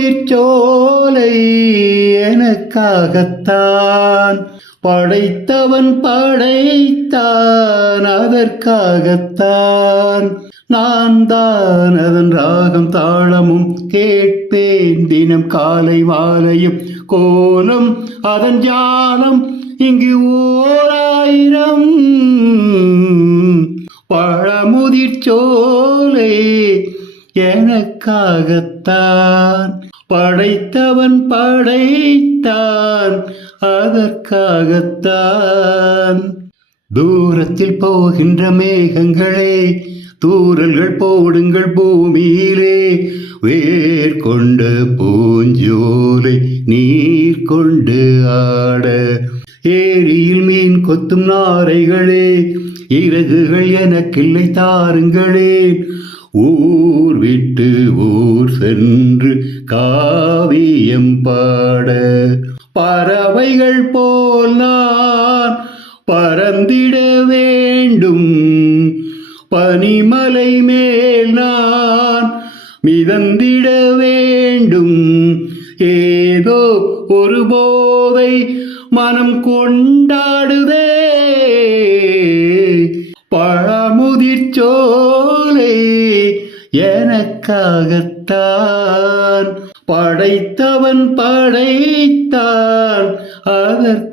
பழமுதிர்ச்சோலை எனக்காகத்தான் படைத்தவன் படைத்தான் அதற்காகத்தான் நான் தான் அதன் ராகம் தாளமும் கேட்பேன் தினம் காலை மாலையும் கோலம் அதன் ஜாலம் இங்கு ஓராயிரம் பழமுதிர்ச்சோலை எனக்காகத்தான் படைத்தவன் படைத்தான் அதற்காகத்தான் தூரத்தில் போகின்ற மேகங்களே தூரல்கள் போடுங்கள் பூமியிலே வேர் கொண்ட பூஞ்சோலை நீர் கொண்டு ஆட ஏரியில் மீன் கொத்தும் நாரைகளே இறகுகள் எனக்கில்லை தாருங்களே ஊர் விட்டு ஊர் சென்று காவியம் பாட பறவைகள் போல் நான் பறந்திட வேண்டும் பனிமலை மேல் நான் மிதந்திட வேண்டும் ஏதோ ஒரு போதை மனம் கொண்டாடுதே பழமுதிர்ச்சோலை எனக்காகத்தான் படைத்தவன் படைத்தான் அதற்காகத்தான்